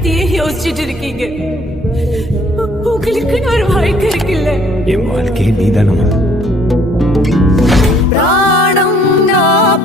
பத்தியே யோசிச்சுட்டு இருக்கீங்க. உங்களுக்குன்னு ஒரு வாழ்க்கை இருக்குல்ல. என் வாழ்க்கையே நீதானம்மா. பிராணம் நான்